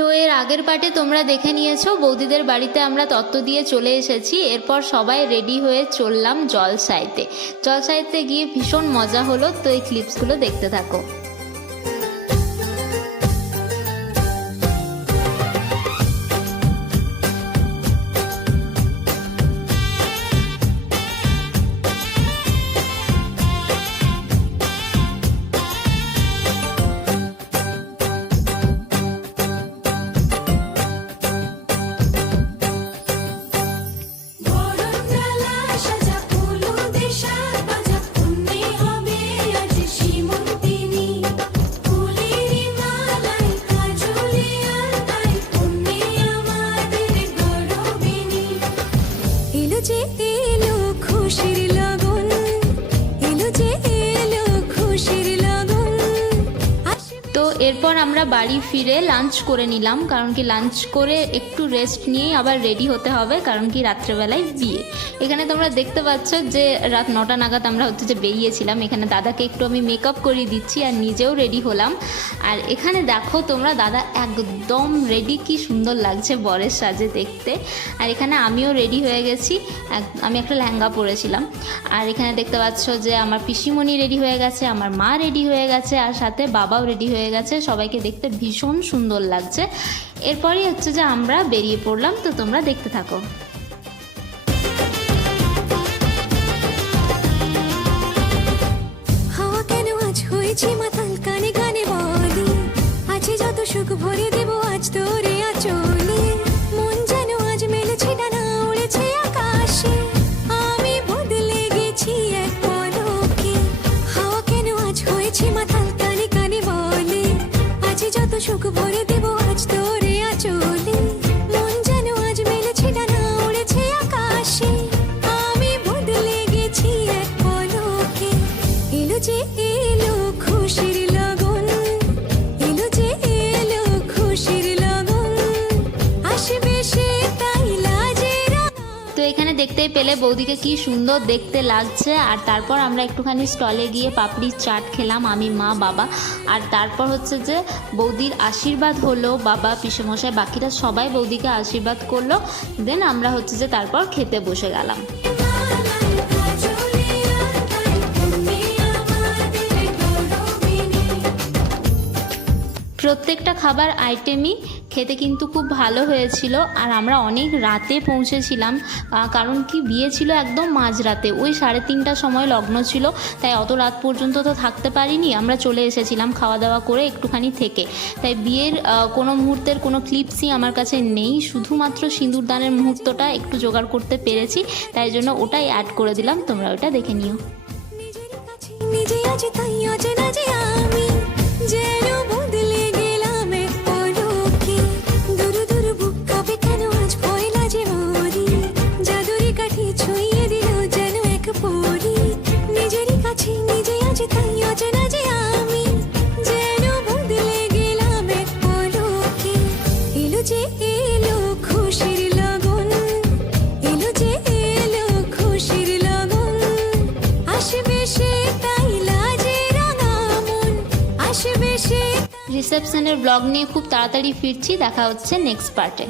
তো এর আগের পার্টে তোমরা দেখে নিয়েছো, বৌদিদের বাড়িতে আমরা তত্ত্ব দিয়ে চলে এসেছি। এরপর সবাই রেডি হয়ে চললাম জলসাইতে। জলসাইতে গিয়ে ভীষণ মজা হলো, তো এই ক্লিপসগুলো দেখতে থাকো। যে এলো খুশির লগন এরপর আমরা বাড়ি ফিরে লাঞ্চ করে নিলাম, কারণ কি লাঞ্চ করে একটু রেস্ট নিয়েই আবার রেডি হতে হবে, কারণ কি রাত্রেবেলায় বিয়ে। এখানে তোমরা দেখতে পাচ্ছ যে রাত নটা নাগাদ আমরা হচ্ছে যে বেরিয়েছিলাম, এখানে দাদাকে একটু আমি মেকআপ করিয়ে দিচ্ছি আর নিজেও রেডি হলাম। আর এখানে দেখো তোমরা দাদা একদম রেডি কি সুন্দর লাগছে বরের সাজে দেখতে। আর এখানে আমিও রেডি হয়ে গেছি আমি একটা লেহেঙ্গা পরেছিলাম। আর এখানে দেখতে পাচ্ছ যে আমার পিসিমণি রেডি হয়ে গেছে, আমার মা রেডি হয়ে গেছে, আর সাথে বাবাও রেডি হয়ে গেছে। সবাইকে দেখতে ভীষণ সুন্দর লাগছে। এরপরই হচ্ছে যে আমরা বেরিয়ে পড়লাম, তো তোমরা দেখতে থাকো। হাওয়া কেন আজ হয়েছে? যত সুখ ভরে দেখতেই পেলে বৌদিকে কি সুন্দর দেখতে লাগছে। আর তারপর আমরা একটুখানি স্টলে গিয়ে পাপড়ির চাট খেলাম, আমি, মা, বাবা। আর তারপর হচ্ছে যে বৌদির আশীর্বাদ হলো, বাবা, পিসেমশাই, বাকিরা সবাই বৌদিকে আশীর্বাদ করল। দেন আমরা হচ্ছে যে তারপর খেতে বসে গেলাম। প্রত্যেকটা খাবার আইটেমই খেতে কিন্তু খুব ভালো হয়েছিল আর আমরা অনেক রাতে পৌঁছেছিলাম কারণ কি বিয়ে ছিল একদম মাঝরাতে। ওই সাড়ে তিনটার সময় লগ্ন ছিল, তাই অত রাত পর্যন্ত তো থাকতে পারিনি। আমরা চলে এসেছিলাম খাওয়া দাওয়া করে একটুখানি থেকে। তাই বিয়ের কোনো মুহূর্তের কোনো ক্লিপসই আমার কাছে নেই। শুধুমাত্র সিঁদুরদানের মুহূর্তটা একটু জোগাড় করতে পেরেছি, তাই জন্য ওটাই অ্যাড করে দিলাম। তোমরা ওটা দেখে নিও। নিজে আজ তাই অচেনা যে আমি। রিসেপশনের ব্লগ নিয়ে খুব তাড়াতাড়ি ফিরছি দেখা হচ্ছে নেক্সট পার্টে